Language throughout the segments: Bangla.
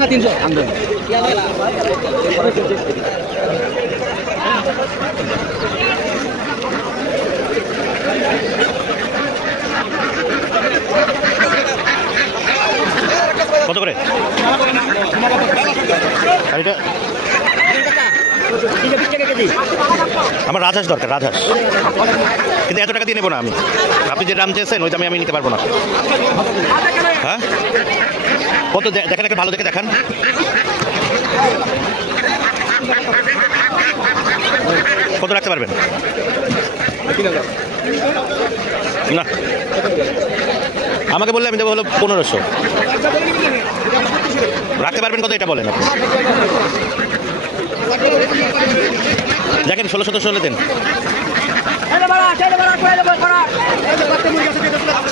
না 300 কত করে এটা? আমার রাজহাঁস দরকার, রাজহাঁস, কিন্তু এত টাকা দিয়ে নেবো না আমি। আপনি যে দাম চেয়েছেন ওই দামে আমি নিতে পারবো না। হ্যাঁ কত দেখেন, একটা ভালো দেখে দেখান। কত রাখতে পারবেন? না আমাকে বললে আমি দেবো হলো 1500। রাখতে পারবেন কত এটা বলেন আপনি? দেখেন 1600 দেন।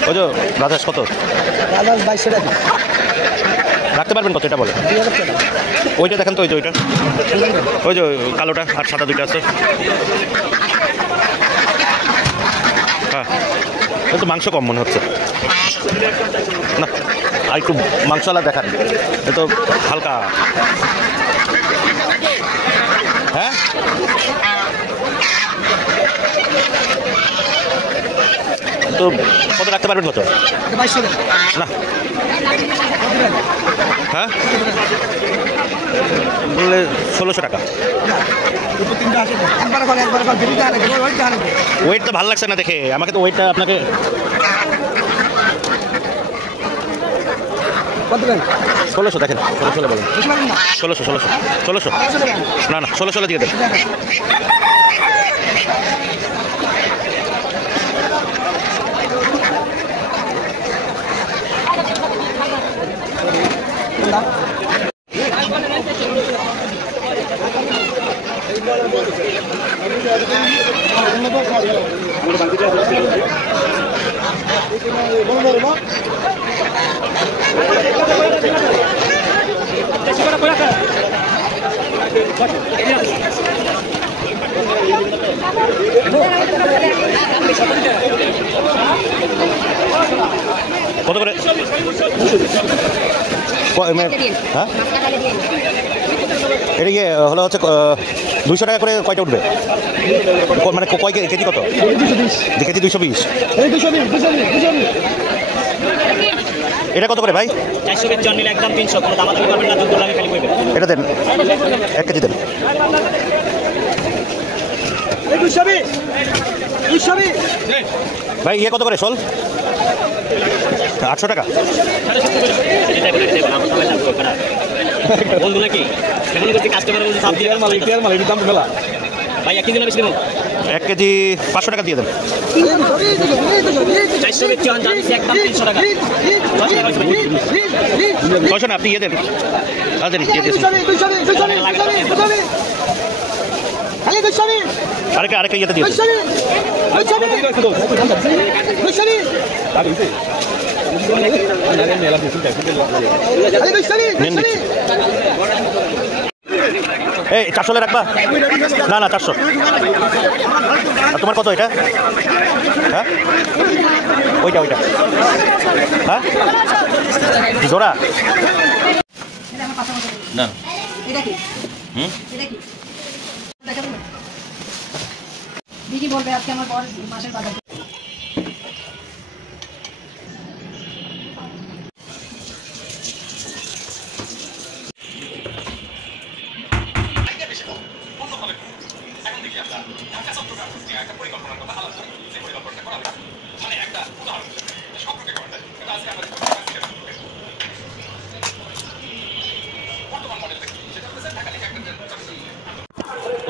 ওই যে রাজহাঁস কত? রাজহাঁস 2200 টাকা। রাখতে পারবেন কত এটা বলেন? ওইটা দেখেন তো, ওই যে ওইটা, ওই যে কালোটা আর সাদা দুইটা আছে। হ্যাঁ কিন্তু মাংস কম মনে হচ্ছে না, আর একটু মাংসওয়ালা দেখান। এ তো হালকা। হ্যাঁ তো কত রাখতে পারবেন কত? না হ্যাঁ বললে 1600 টাকা। ওয়েট তো ভালো লাগছে না দেখে আমাকে, তো ওয়েটটা আপনাকে 1600 দেখেন। 1600 বলেন। 1600 না না 1600 দিয়ে দেন। কত করে? হ্যাঁ এটা ইয়ে হলো হচ্ছে 200 টাকা করে কয়টা উঠবে? মানে কয় কেজি? কত কেজি? 220। এটা কত করে ভাই? 400 নিলে একদম 300। কোনো দামাদামি করবেন না, দুধ লাগে খালি কইবেন। এটা দেন 1 কেজি দেন। ভাই ইয়ে কত করে শোল? 800 টাকা। বন্ধু নাকি কেমন করতে কাস্টমার বলতে সব দিয়ে মাল দাম ফেলা ভাই 1 কেজি না বেশি দেবো? 1 কেজি 500 টাকা দিয়ে দেন। 400 একদম 300 টাকা। 600 না, আপনি ইয়ে দেন। দেন আরেকটা ইয়েতে দিয়ে এই 400 রাখবা? না না 400। আর তোমার কত এটা? হ্যাঁ ওইটা হ্যাঁ জোড়া না। দিদি বলবে আজকে আমার বড় মাসের বাজার।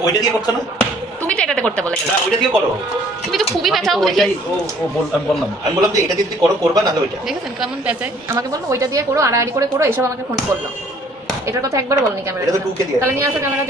ওইটা দিয়ে করছো না? তুমি তো এটাতে করতে বলে। না ওইটা দিয়ে করো। তুমি তো খুবই পেঁচাও দেখি। আমি বললাম যে এটা দিয়ে করবা না ওইটা। দেখেছেন কেমন পেঁচায়? আমাকে বললো ওইটা দিয়ে করো, আড়াআড়ি করে করো, এসব আমাকে ফোন করলো। এটার কথা একবারও বলনি ক্যামেরা। এটা তো 2K দিয়ে। তাহলে নিয়ে আসো ক্যামেরা।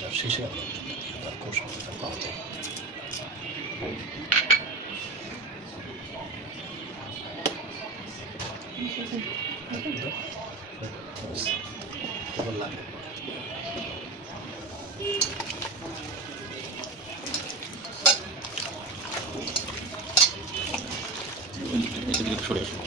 যার শেষে তার কৌশলটা পাওয়া যায়। লাগে সরে আসুন।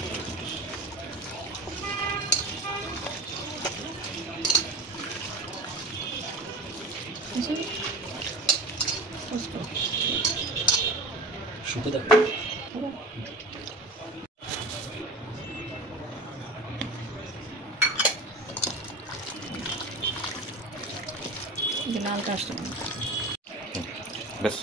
শুতে দেখো লালটা আসছে না। ব্যাস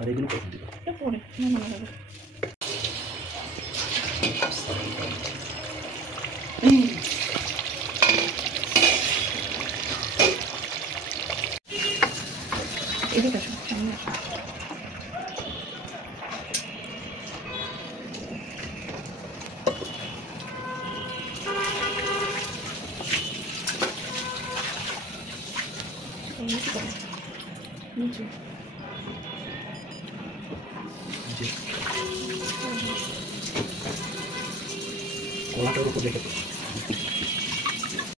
আর এগুলো কখন দিবে? পরে না মনে হবে। এদিকে আসো, সামনে আসো। নিচে কলাটার উপর রেখে